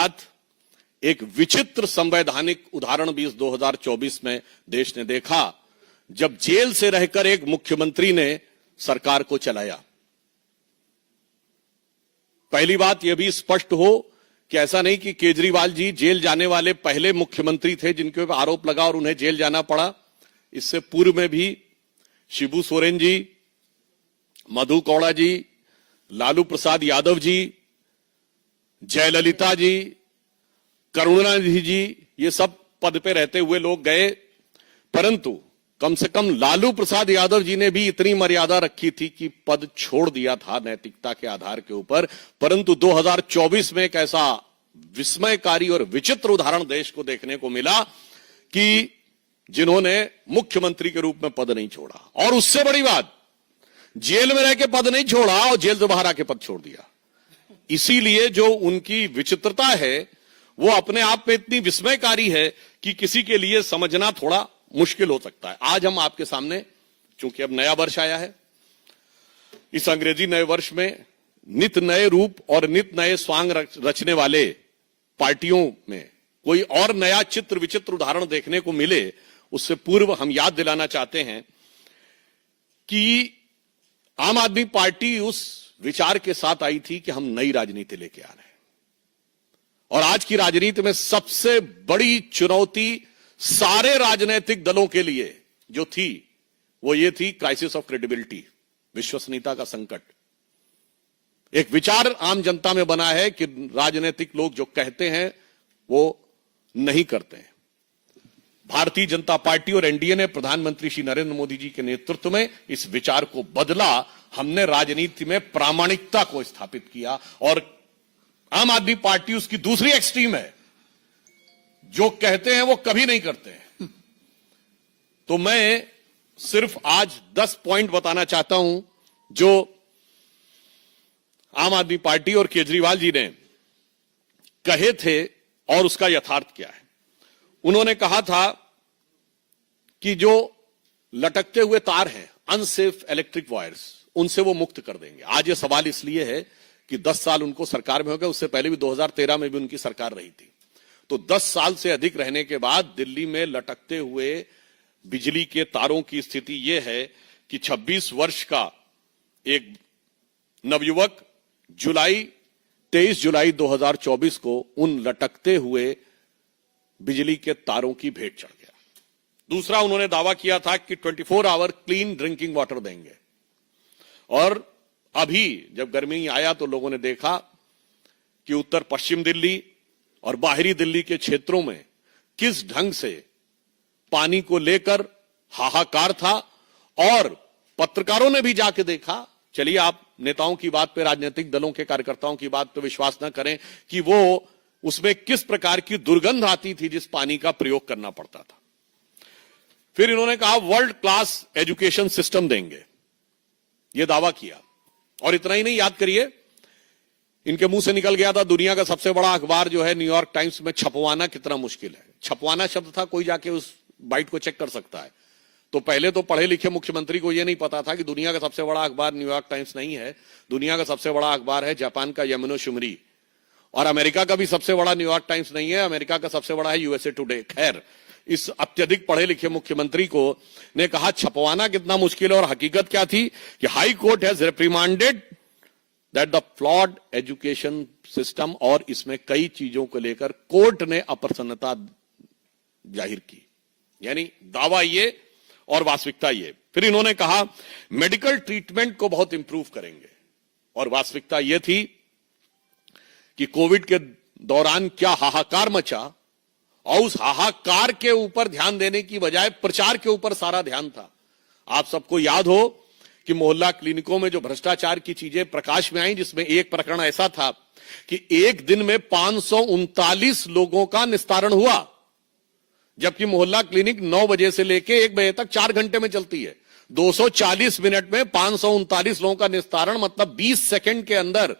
साथ एक विचित्र संवैधानिक उदाहरण भी इस 2024 में देश ने देखा, जब जेल से रहकर एक मुख्यमंत्री ने सरकार को चलाया। पहली बात यह भी स्पष्ट हो कि ऐसा नहीं कि केजरीवाल जी जेल जाने वाले पहले मुख्यमंत्री थे जिनके ऊपर आरोप लगा और उन्हें जेल जाना पड़ा। इससे पूर्व में भी शिबू सोरेन जी, मधु कौड़ा जी, लालू प्रसाद यादव जी, जयललिता जी, करुणानिधि जी, ये सब पद पे रहते हुए लोग गए, परंतु कम से कम लालू प्रसाद यादव जी ने भी इतनी मर्यादा रखी थी कि पद छोड़ दिया था नैतिकता के आधार के ऊपर। परंतु 2024 में एक ऐसा विस्मयकारी और विचित्र उदाहरण देश को देखने को मिला कि जिन्होंने मुख्यमंत्री के रूप में पद नहीं छोड़ा, और उससे बड़ी बात, जेल में रह के पद नहीं छोड़ा और जेल से बाहर आके पद छोड़ दिया। इसीलिए जो उनकी विचित्रता है वो अपने आप में इतनी विस्मयकारी है कि किसी के लिए समझना थोड़ा मुश्किल हो सकता है। आज हम आपके सामने, चूंकि अब नया वर्ष आया है, इस अंग्रेजी नए वर्ष में नित नए रूप और नित नए स्वांग रचने वाले पार्टियों में कोई और नया चित्र विचित्र उदाहरण देखने को मिले, उससे पूर्व हम याद दिलाना चाहते हैं कि आम आदमी पार्टी उस विचार के साथ आई थी कि हम नई राजनीति लेके आ रहे हैं, और आज की राजनीति में सबसे बड़ी चुनौती सारे राजनीतिक दलों के लिए जो थी वो ये थी क्राइसिस ऑफ क्रेडिबिलिटी, विश्वसनीयता का संकट। एक विचार आम जनता में बना है कि राजनीतिक लोग जो कहते हैं वो नहीं करते हैं। भारतीय जनता पार्टी और एनडीए ने प्रधानमंत्री श्री नरेंद्र मोदी जी के नेतृत्व में इस विचार को बदला। हमने राजनीति में प्रामाणिकता को स्थापित किया, और आम आदमी पार्टी उसकी दूसरी एक्सट्रीम है, जो कहते हैं वो कभी नहीं करते हैं। तो मैं सिर्फ आज 10 पॉइंट बताना चाहता हूं जो आम आदमी पार्टी और केजरीवाल जी ने कहे थे और उसका यथार्थ क्या है। उन्होंने कहा था कि जो लटकते हुए तार हैं, अनसेफ इलेक्ट्रिक वायर्स, उनसे वो मुक्त कर देंगे। आज ये सवाल इसलिए है कि 10 साल उनको सरकार में हो गए, उससे पहले भी 2013 में भी उनकी सरकार रही थी। तो 10 साल से अधिक रहने के बाद दिल्ली में लटकते हुए बिजली के तारों की स्थिति यह है कि 26 वर्ष का एक नवयुवक 23 जुलाई 2024 को उन लटकते हुए बिजली के तारों की भेंट चढ़ गया। दूसरा, उन्होंने दावा किया था कि 24 आवर क्लीन ड्रिंकिंग वाटर देंगे, और अभी जब गर्मी आया तो लोगों ने देखा कि उत्तर पश्चिम दिल्ली और बाहरी दिल्ली के क्षेत्रों में किस ढंग से पानी को लेकर हाहाकार था, और पत्रकारों ने भी जाके देखा। चलिए, आप नेताओं की बात पे, राजनीतिक दलों के कार्यकर्ताओं की बात पे विश्वास न करें कि वो उसमें किस प्रकार की दुर्गंध आती थी जिस पानी का प्रयोग करना पड़ता था। फिर इन्होंने कहा वर्ल्ड क्लास एजुकेशन सिस्टम देंगे, यह दावा किया। और इतना ही नहीं, याद करिए, इनके मुंह से निकल गया था दुनिया का सबसे बड़ा अखबार जो है न्यूयॉर्क टाइम्स में छपवाना कितना मुश्किल है। छपवाना शब्द था, कोई जाके उस बाइट को चेक कर सकता है। तो पहले तो पढ़े लिखे मुख्यमंत्री को यह नहीं पता था कि दुनिया का सबसे बड़ा अखबार न्यूयॉर्क टाइम्स नहीं है, दुनिया का सबसे बड़ा अखबार है जापान का यामिनो शिमरी, और अमेरिका का भी सबसे बड़ा न्यूयॉर्क टाइम्स नहीं है, अमेरिका का सबसे बड़ा है यूएसए टुडे। खैर, इस अत्यधिक पढ़े लिखे मुख्यमंत्री को ने कहा छपवाना कितना मुश्किल है, और हकीकत क्या थी कि high court has reprimanded that the flawed education system, और इसमें कई चीजों को लेकर कोर्ट ने अप्रसन्नता जाहिर की। यानी दावा ये और वास्तविकता ये। फिर इन्होंने कहा मेडिकल ट्रीटमेंट को बहुत इंप्रूव करेंगे, और वास्तविकता यह थी कि कोविड के दौरान क्या हाहाकार मचा, और उस हाहाकार के ऊपर ध्यान देने की बजाय प्रचार के ऊपर सारा ध्यान था। आप सबको याद हो कि मोहल्ला क्लिनिकों में जो भ्रष्टाचार की चीजें प्रकाश में आई, जिसमें एक प्रकरण ऐसा था कि एक दिन में 539 लोगों का निस्तारण हुआ, जबकि मोहल्ला क्लिनिक 9 बजे से लेके 1 बजे तक 4 घंटे में चलती है। 240 मिनट में 539 लोगों का निस्तारण, मतलब 20 सेकंड के अंदर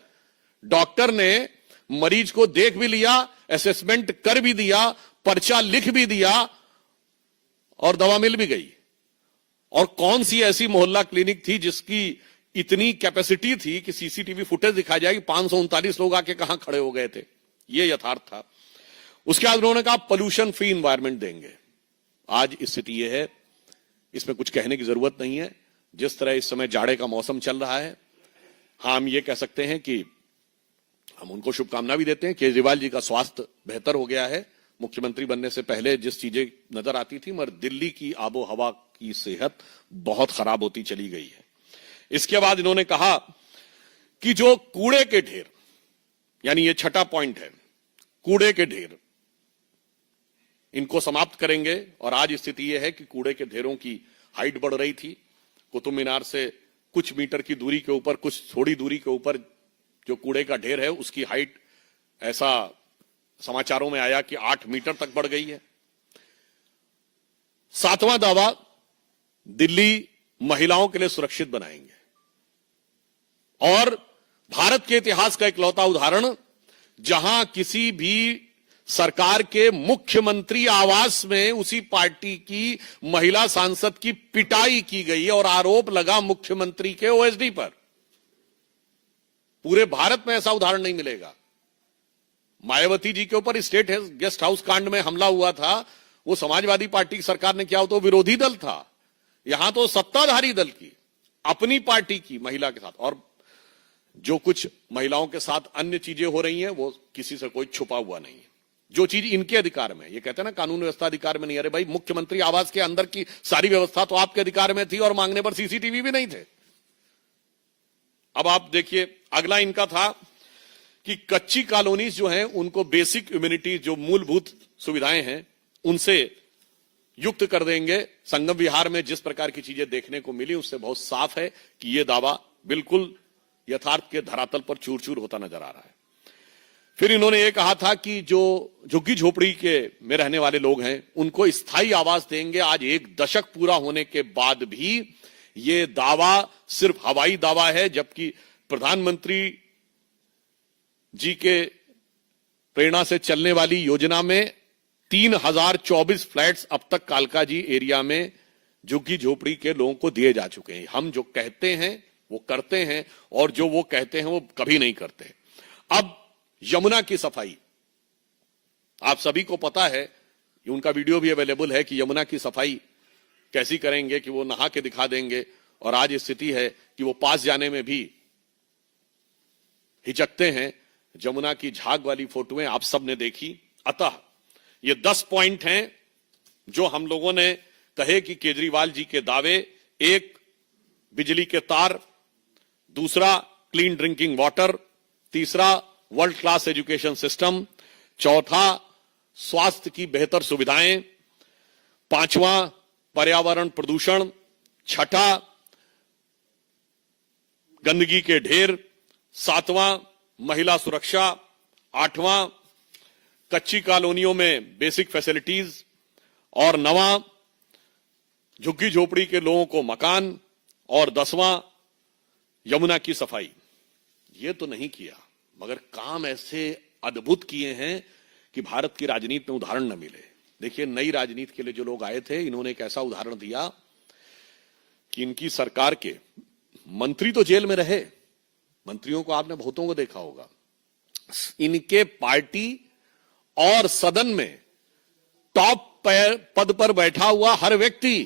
डॉक्टर ने मरीज को देख भी लिया, असेसमेंट कर भी दिया, पर्चा लिख भी दिया, और दवा मिल भी गई। और कौन सी ऐसी मोहल्ला क्लिनिक थी जिसकी इतनी कैपेसिटी थी कि सीसीटीवी फुटेज दिखाई जाएगी 539 लोग आके कहां खड़े हो गए थे। ये यथार्थ था। उसके बाद उन्होंने कहा पोल्यूशन फ्री एनवायरनमेंट देंगे। आज स्थिति यह है, इसमें कुछ कहने की जरूरत नहीं है। जिस तरह इस समय जाड़े का मौसम चल रहा है, हाँ हम ये कह सकते हैं कि हम उनको शुभकामना भी देते हैं। केजरीवाल जी का स्वास्थ्य बेहतर हो गया है। मुख्यमंत्री बनने से पहले जिस चीजें नजर आती थी, मगर दिल्ली की आबो हवा की सेहत बहुत खराब होती चली गई है। इसके बाद इन्होंने कहा कि जो कूड़े के ढेर, यानी ये छठा पॉइंट है, कूड़े के ढेर, इनको समाप्त करेंगे। और आज स्थिति यह है कि कूड़े के ढेरों की हाइट बढ़ रही थी। कुतुब मीनार से कुछ मीटर की दूरी के ऊपर, कुछ थोड़ी दूरी के ऊपर जो कूड़े का ढेर है, उसकी हाइट ऐसा समाचारों में आया कि 8 मीटर तक बढ़ गई है। सातवां दावा, दिल्ली महिलाओं के लिए सुरक्षित बनाएंगे। और भारत के इतिहास का इकलौता उदाहरण, जहां किसी भी सरकार के मुख्यमंत्री आवास में उसी पार्टी की महिला सांसद की पिटाई की गई और आरोप लगा मुख्यमंत्री के ओएसडी पर। पूरे भारत में ऐसा उदाहरण नहीं मिलेगा। मायावती जी के ऊपर स्टेट गेस्ट हाउस कांड में हमला हुआ था, वो समाजवादी पार्टी की सरकार ने किया, तो विरोधी दल था। यहां तो सत्ताधारी दल की, अपनी पार्टी की महिला के साथ। और जो कुछ महिलाओं के साथ अन्य चीजें हो रही हैं, वो किसी से कोई छुपा हुआ नहीं है। जो चीज इनके अधिकार में, ये कहते हैं ना कानून व्यवस्था अधिकार में नहीं। अरे भाई, मुख्यमंत्री आवास के अंदर की सारी व्यवस्था तो आपके अधिकार में थी और मांगने पर सीसीटीवी भी नहीं थे। अब आप देखिए, अगला इनका था कि कच्ची कॉलोनीज जो हैं, उनको बेसिक इम्यूनिटी, जो मूलभूत सुविधाएं हैं, उनसे युक्त कर देंगे। संगम विहार में जिस प्रकार की चीजें देखने को मिली, उससे बहुत साफ है कि यह दावा बिल्कुल यथार्थ के धरातल पर चूर चूर होता नजर आ रहा है। फिर इन्होंने ये कहा था कि जो झुग्गी झोपड़ी के में रहने वाले लोग हैं, उनको स्थायी आवास देंगे। आज 1 दशक पूरा होने के बाद भी ये दावा सिर्फ हवाई दावा है, जबकि प्रधानमंत्री जी के प्रेरणा से चलने वाली योजना में 3024 फ्लैट्स अब तक कालका जी एरिया में झुग्गी झोपड़ी के लोगों को दिए जा चुके हैं। हम जो कहते हैं वो करते हैं, और जो वो कहते हैं वो कभी नहीं करते। अब यमुना की सफाई, आप सभी को पता है, उनका वीडियो भी अवेलेबल है कि यमुना की सफाई कैसी करेंगे, कि वो नहा के दिखा देंगे। और आज स्थिति है कि वो पास जाने में भी हिचकते हैं। यमुना की झाग वाली फोटोएं आप सब ने देखी। अतः ये 10 पॉइंट हैं जो हम लोगों ने कहे कि केजरीवाल जी के दावे। 1, बिजली के तार। दूसरा, क्लीन ड्रिंकिंग वाटर। तीसरा, वर्ल्ड क्लास एजुकेशन सिस्टम। चौथा, स्वास्थ्य की बेहतर सुविधाएं। 5वां, पर्यावरण प्रदूषण। 6ठा, गंदगी के ढेर। 7वां, महिला सुरक्षा। 8वां, कच्ची कॉलोनियों में बेसिक फैसिलिटीज। और 9वां, झुग्गी झोपड़ी के लोगों को मकान। और 10वां, यमुना की सफाई। ये तो नहीं किया, मगर काम ऐसे अद्भुत किए हैं कि भारत की राजनीति में उदाहरण न मिले। देखिए, नई राजनीति के लिए जो लोग आए थे, इन्होंने एक ऐसा उदाहरण दिया कि इनकी सरकार के मंत्री तो जेल में रहे, मंत्रियों को आपने बहुतों को देखा होगा, इनके पार्टी और सदन में टॉप पद पर बैठा हुआ हर व्यक्ति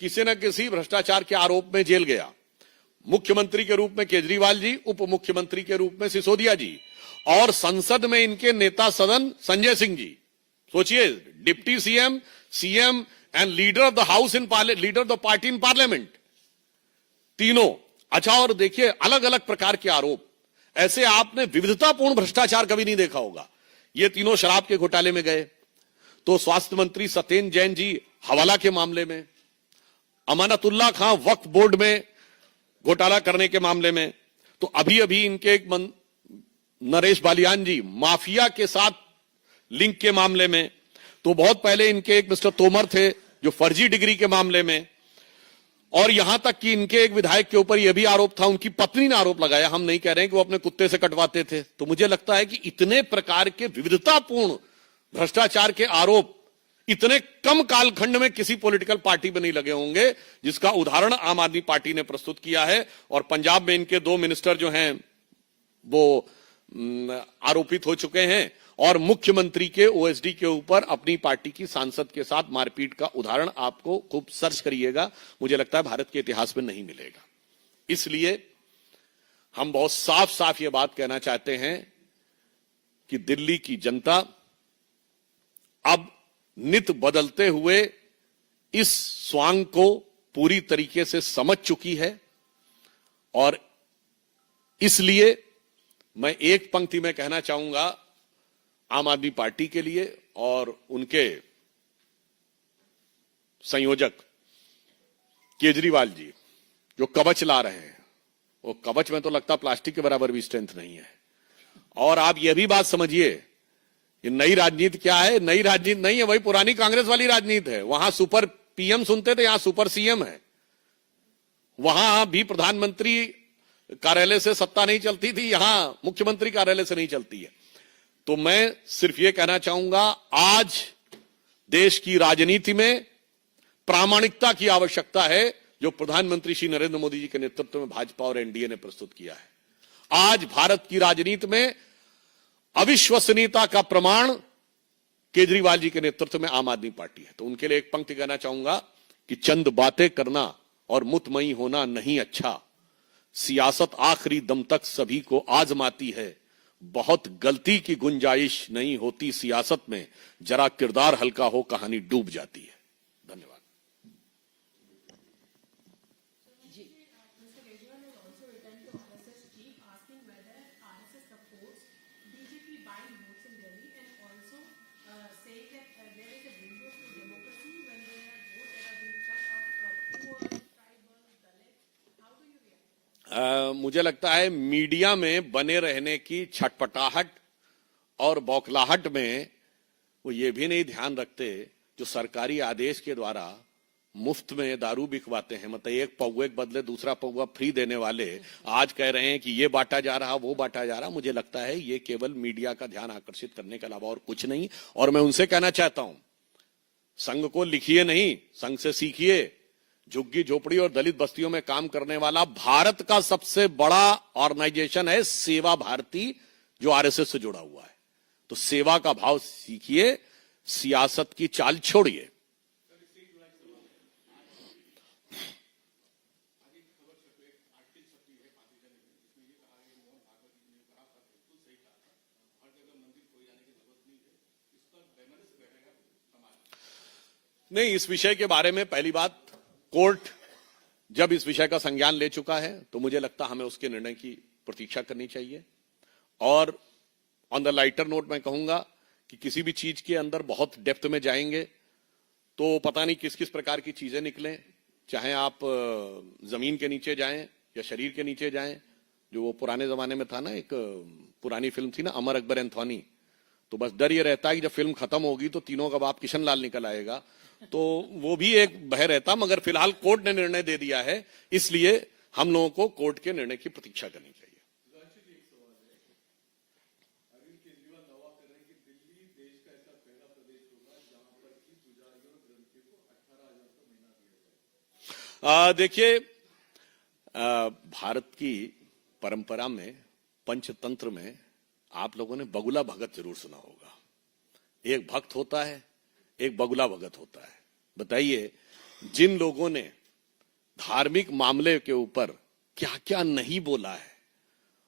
किसी न किसी भ्रष्टाचार के आरोप में जेल गया। मुख्यमंत्री के रूप में केजरीवाल जी, उप मुख्यमंत्री के रूप में सिसोदिया जी, और संसद में इनके नेता सदन संजय सिंह जी। सोचिए, deputy CM, CM and leader of the house in leader of the party in parliament, तीनों। अच्छा, और देखिए, अलग अलग प्रकार के आरोप। ऐसे आपने विविधतापूर्ण भ्रष्टाचार कभी नहीं देखा होगा। ये तीनों शराब के घोटाले में गए, तो स्वास्थ्य मंत्री सत्येंद्र जैन जी हवाला के मामले में, अमानतुल्लाह खां वक्फ बोर्ड में घोटाला करने के मामले में, तो अभी अभी इनके एक नरेश बालियान जी माफिया के साथ लिंक के मामले में, तो बहुत पहले इनके एक मिस्टर तोमर थे जो फर्जी डिग्री के मामले में, और यहां तक कि इनके एक विधायक के ऊपर यह भी आरोप था, उनकी पत्नी ने आरोप लगाया, हम नहीं कह रहे हैं कि वो अपने कुत्ते से कटवाते थे। तो मुझे लगता है कि इतने प्रकार के विविधतापूर्ण भ्रष्टाचार के आरोप इतने कम कालखंड में किसी पॉलिटिकल पार्टी में नहीं लगे होंगे, जिसका उदाहरण आम आदमी पार्टी ने प्रस्तुत किया है। और पंजाब में इनके 2 मिनिस्टर जो हैं वो आरोपित हो चुके हैं, और मुख्यमंत्री के ओएसडी के ऊपर अपनी पार्टी की सांसद के साथ मारपीट का उदाहरण आपको खूब सर्च करिएगा, मुझे लगता है भारत के इतिहास में नहीं मिलेगा। इसलिए हम बहुत साफ साफ ये बात कहना चाहते हैं कि दिल्ली की जनता अब नित बदलते हुए इस स्वांग को पूरी तरीके से समझ चुकी है और इसलिए मैं एक पंक्ति में कहना चाहूंगा आम आदमी पार्टी के लिए और उनके संयोजक केजरीवाल जी जो कवच ला रहे हैं, वो कवच में तो लगता प्लास्टिक के बराबर भी स्ट्रेंथ नहीं है। और आप यह भी बात समझिए कि नई राजनीति क्या है, नई राजनीति नहीं है, वही पुरानी कांग्रेस वाली राजनीति है। वहां सुपर पीएम सुनते थे, यहां सुपर सीएम है। वहां भी प्रधानमंत्री कार्यालय से सत्ता नहीं चलती थी, यहां मुख्यमंत्री कार्यालय से नहीं चलती है। तो मैं सिर्फ यह कहना चाहूंगा, आज देश की राजनीति में प्रामाणिकता की आवश्यकता है, जो प्रधानमंत्री श्री नरेंद्र मोदी जी के नेतृत्व में भाजपा और एनडीए ने प्रस्तुत किया है। आज भारत की राजनीति में अविश्वसनीयता का प्रमाण केजरीवाल जी के नेतृत्व में आम आदमी पार्टी है। तो उनके लिए एक पंक्ति कहना चाहूंगा कि चंद बातें करना और मुतमई होना नहीं अच्छा, सियासत आखिरी दम तक सभी को आजमाती है, बहुत गलती की गुंजाइश नहीं होती सियासत में, जरा किरदार हल्का हो कहानी डूब जाती है। धन्यवाद। मुझे लगता है मीडिया में बने रहने की छटपटाहट और बौखलाहट में वो ये भी नहीं ध्यान रखते जो सरकारी आदेश के द्वारा मुफ्त में दारू बिकवाते हैं, मतलब एक पौवे के बदले दूसरा पौवा फ्री देने वाले आज कह रहे हैं कि ये बांटा जा रहा वो बांटा जा रहा। मुझे लगता है ये केवल मीडिया का ध्यान आकर्षित करने के अलावा और कुछ नहीं। और मैं उनसे कहना चाहता हूं, संघ को लिखिए नहीं, संघ से सीखिए। झुग्गी झोपड़ी और दलित बस्तियों में काम करने वाला भारत का सबसे बड़ा ऑर्गेनाइजेशन है सेवा भारती, जो आरएसएस से जुड़ा हुआ है। तो सेवा का भाव सीखिए, सियासत की चाल छोड़िए। नहीं, इस विषय के बारे में पहली बात, कोर्ट जब इस विषय का संज्ञान ले चुका है तो मुझे लगता हमें उसके निर्णय की प्रतीक्षा करनी चाहिए। और ऑन द लाइटर नोट मैं कहूंगा कि किसी भी चीज के अंदर बहुत डेप्थ में जाएंगे तो पता नहीं किस किस प्रकार की चीजें निकलें, चाहे आप जमीन के नीचे जाएं या शरीर के नीचे जाएं। जो वो पुराने जमाने में था ना, एक पुरानी फिल्म थी ना, अमर अकबर एंथोनी, तो बस डर ये रहता है कि जब फिल्म खत्म होगी तो तीनों का बाप किशन लाल निकल आएगा, तो वो भी एक भय रहता। मगर फिलहाल कोर्ट ने निर्णय दे दिया है, इसलिए हम लोगों को कोर्ट के निर्णय की प्रतीक्षा करनी चाहिए। देखिए, भारत की परंपरा में, पंचतंत्र में आप लोगों ने बगुला भगत जरूर सुना होगा। एक भक्त होता है, एक बगुला भगत होता है। बताइए, जिन लोगों ने धार्मिक मामले के ऊपर क्या क्या नहीं बोला है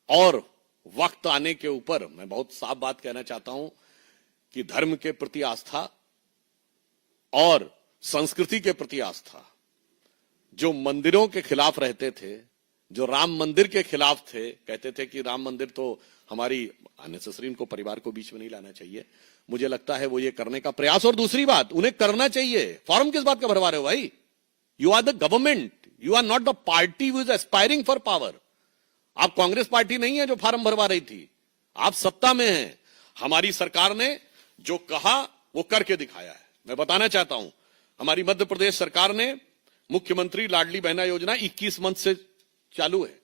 और वक्त आने के ऊपर मैं बहुत साफ बात कहना चाहता हूं कि धर्म के प्रति आस्था और संस्कृति के प्रति आस्था, जो मंदिरों के खिलाफ रहते थे, जो राम मंदिर के खिलाफ थे, कहते थे कि राम मंदिर तो हमारी अननेसेसरी, इनको परिवार को बीच में नहीं लाना चाहिए, मुझे लगता है वो ये करने का प्रयास। और दूसरी बात, उन्हें करना चाहिए। फॉर्म किस बात का भरवा रहे हो भाई? You are the government, you are not the party who is aspiring for power. आप कांग्रेस पार्टी नहीं है जो फॉर्म भरवा रही थी, आप सत्ता में हैं। हमारी सरकार ने जो कहा वो करके दिखाया है। मैं बताना चाहता हूं, हमारी मध्य प्रदेश सरकार ने मुख्यमंत्री लाडली बहना योजना 21 मंथ से चालू है।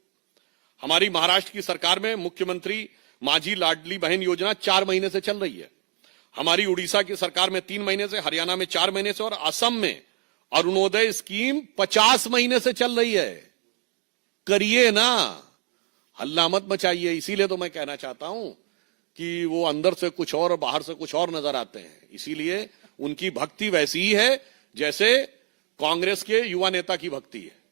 हमारी महाराष्ट्र की सरकार में मुख्यमंत्री माझी लाडली बहन योजना 4 महीने से चल रही है। हमारी उड़ीसा की सरकार में 3 महीने से, हरियाणा में 4 महीने से, और असम में अरुणोदय स्कीम 50 महीने से चल रही है। करिए ना, हल्ला मत मचाइए। इसीलिए तो मैं कहना चाहता हूं कि वो अंदर से कुछ और बाहर से कुछ और नजर आते हैं। इसीलिए उनकी भक्ति वैसी ही है जैसे कांग्रेस के युवा नेता की भक्ति है।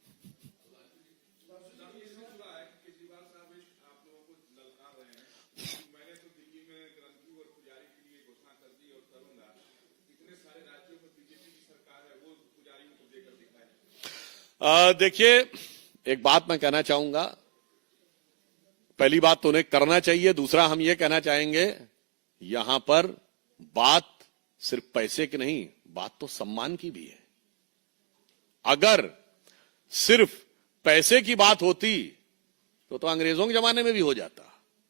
देखिए, एक बात मैं कहना चाहूंगा। पहली बात तो उन्हें करना चाहिए, दूसरा हम ये कहना चाहेंगे, यहां पर बात सिर्फ पैसे की नहीं, बात तो सम्मान की भी है। अगर सिर्फ पैसे की बात होती तो अंग्रेजों के जमाने में भी हो जाता।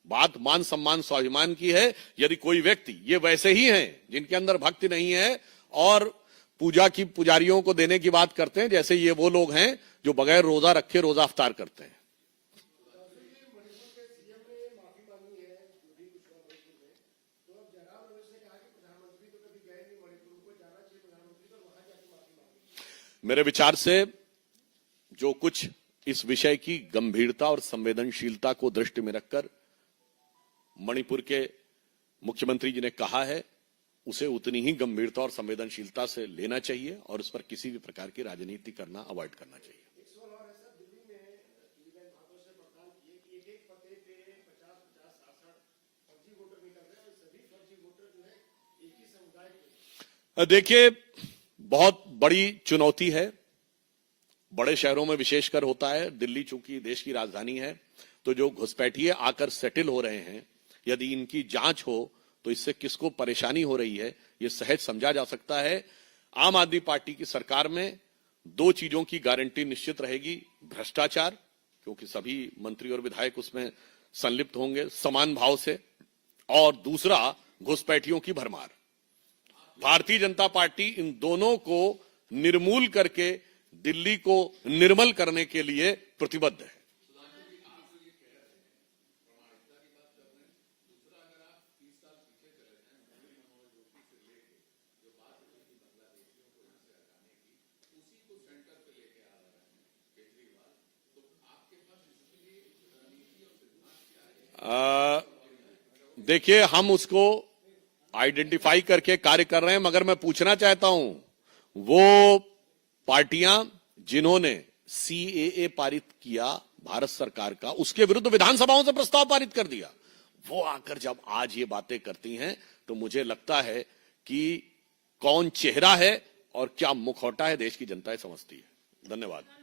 बात मान सम्मान स्वाभिमान की है। यदि कोई व्यक्ति, ये वैसे ही हैं जिनके अंदर भक्ति नहीं है और पूजा की पुजारियों को देने की बात करते हैं, जैसे ये वो लोग हैं जो बगैर रोजा रखे रोजा अफ्तार करते हैं। मेरे विचार से जो कुछ इस विषय की गंभीरता और संवेदनशीलता को दृष्टि में रखकर मणिपुर के मुख्यमंत्री जी ने कहा है, उसे उतनी ही गंभीरता और संवेदनशीलता से लेना चाहिए और उस पर किसी भी प्रकार की राजनीति करना अवॉइड करना चाहिए। देखिए, बहुत बड़ी चुनौती है। बड़े शहरों में विशेषकर होता है। दिल्ली चूंकि देश की राजधानी है, तो जो घुसपैठिए आकर सेटल हो रहे हैं, यदि इनकी जांच हो तो इससे किसको परेशानी हो रही है ये सहज समझा जा सकता है। आम आदमी पार्टी की सरकार में दो चीजों की गारंटी निश्चित रहेगी। भ्रष्टाचार, क्योंकि सभी मंत्री और विधायक उसमें संलिप्त होंगे समान भाव से, और दूसरा घुसपैठियों की भरमार। भारतीय जनता पार्टी इन दोनों को निर्मूल करके दिल्ली को निर्मल करने के लिए प्रतिबद्ध है। देखिए, हम उसको आइडेंटिफाई करके कार्य कर रहे हैं, मगर मैं पूछना चाहता हूं, वो पार्टियां जिन्होंने सीएए पारित किया भारत सरकार का, उसके विरुद्ध विधानसभाओं से प्रस्ताव पारित कर दिया, वो आकर जब आज ये बातें करती हैं तो मुझे लगता है कि कौन चेहरा है और क्या मुखौटा है देश की जनता समझती है। धन्यवाद।